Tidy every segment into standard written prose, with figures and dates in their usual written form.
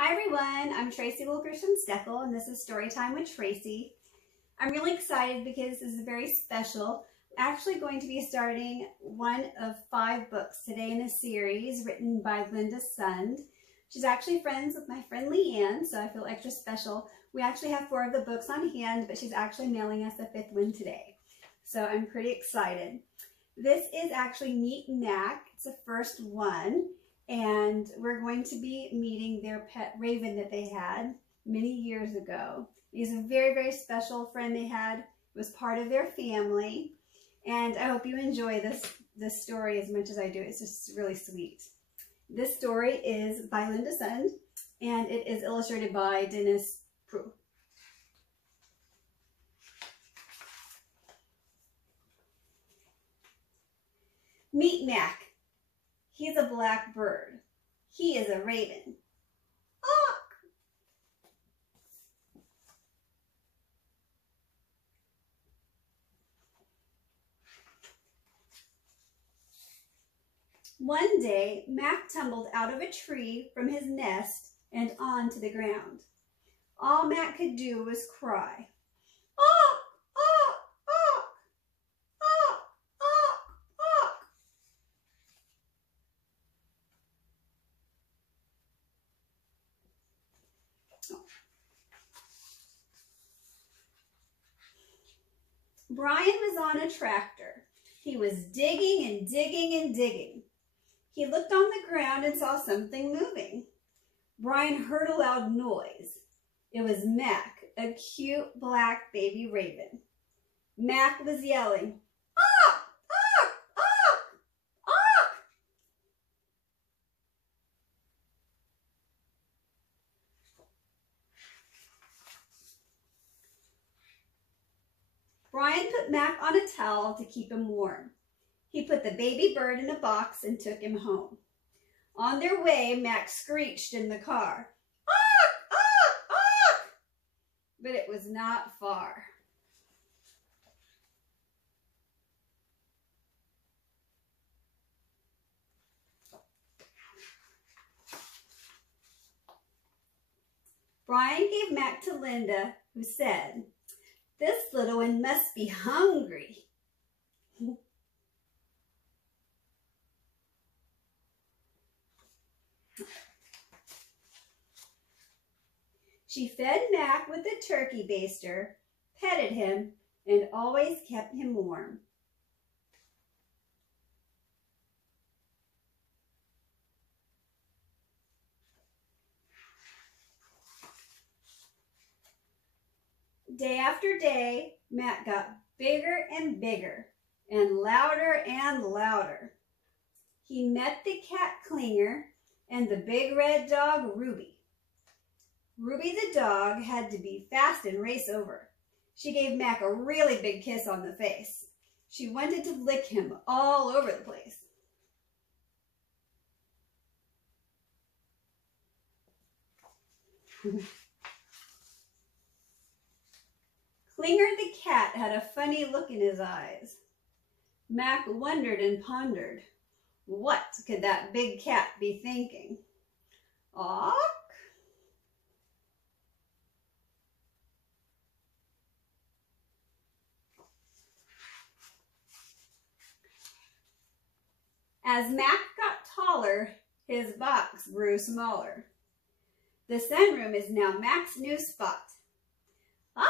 Hi everyone, I'm Tracy Wilkerson-Steckel and this is Storytime with Tracy. I'm really excited because this is very special. I'm actually going to be starting one of 5 books today in a series written by Linda Sund. She's actually friends with my friend Leanne, so I feel extra special. We actually have 4 of the books on hand, but she's actually mailing us the 5th one today. So I'm pretty excited. This is actually Meet Mac. It's the first one. And we're going to be meeting their pet raven that they had many years ago. He's a very, very special friend they had. It was part of their family. And I hope you enjoy this story as much as I do. It's just really sweet. This story is by Linda Sund, and it is illustrated by Dennis Prue. Meet Mac. He's a black bird. He is a raven. Awk! One day, Mac tumbled out of a tree from his nest and onto the ground. All Mac could do was cry. Awk! Awk! Awk! Awk! Awk! Awk! Brian was on a tractor. He was digging and digging and digging. He looked on the ground and saw something moving. Brian heard a loud noise. It was Mac, a cute black baby raven. Mac was yelling, "Awk! Awk! Awk! Awk!" Brian put Mac on a towel to keep him warm. He put the baby bird in a box and took him home. On their way, Mac screeched in the car, "Awk! Awk! Awk!" But it was not far. Brian gave Mac to Linda, who said, "This little one must be hungry." She fed Mac with a turkey baster, petted him, and always kept him warm. Day after day, Mac got bigger and bigger, and louder. He met the cat Klinger and the big red dog Ruby. Ruby the dog had to be fast and race over. She gave Mac a really big kiss on the face. She wanted to lick him all over the place. Klinger the cat had a funny look in his eyes. Mac wondered and pondered. What could that big cat be thinking? Awk? As Mac got taller, his box grew smaller. The sunroom is now Mac's new spot. Awk!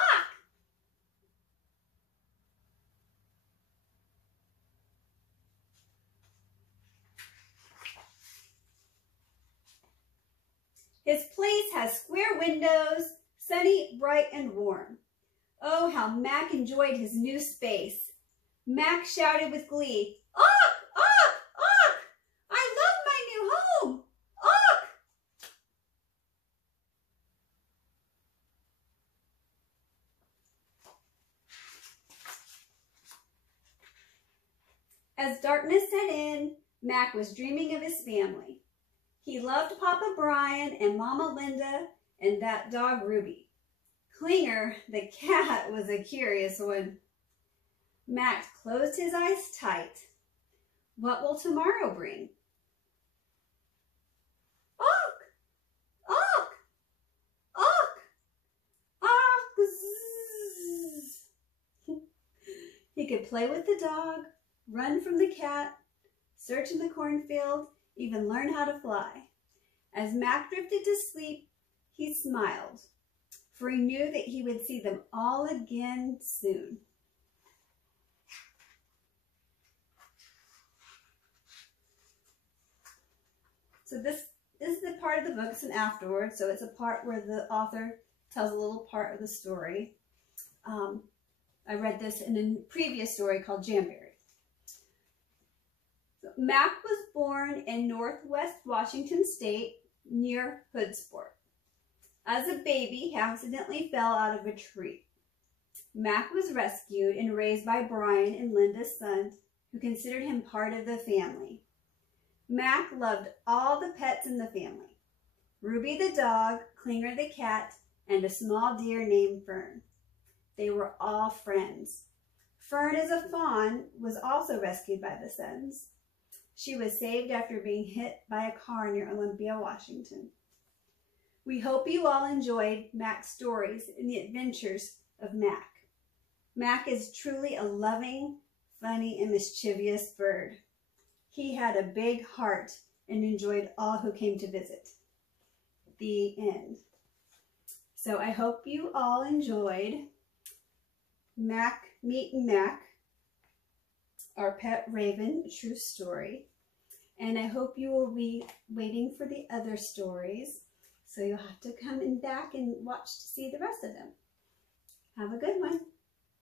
His place has square windows, sunny, bright, and warm. Oh, how Mac enjoyed his new space. Mac shouted with glee, "Awk! Awk! Awk! I love my new home! Awk!" As darkness set in, Mac was dreaming of his family. He loved Papa Brian and Mama Linda and that dog Ruby. Klinger, the cat, was a curious one. Mac closed his eyes tight. What will tomorrow bring? Awk! Awk! could play with the dog, run from the cat, search in the cornfield, even learn how to fly. As Mac drifted to sleep, he smiled, for he knew that he would see them all again soon. So this is the part of the book, it's an afterword, so it's a part where the author tells a little part of the story. I read this in a previous story called Jamberry. So Mac was born in Northwest Washington State near Hoodsport. As a baby, he accidentally fell out of a tree. Mac was rescued and raised by Brian and Linda's son, who considered him part of the family. Mac loved all the pets in the family. Ruby the dog, Klinger the cat, and a small deer named Fern. They were all friends. Fern, as a fawn, was also rescued by the sons. She was saved after being hit by a car near Olympia, Washington. We hope you all enjoyed Mac's stories and the adventures of Mac. Mac is truly a loving, funny, and mischievous bird. He had a big heart and enjoyed all who came to visit. The end. So I hope you all enjoyed Meet Mac, our pet raven, a true story. And I hope you will be waiting for the other stories. So you'll have to come back and watch to see the rest of them. Have a good one.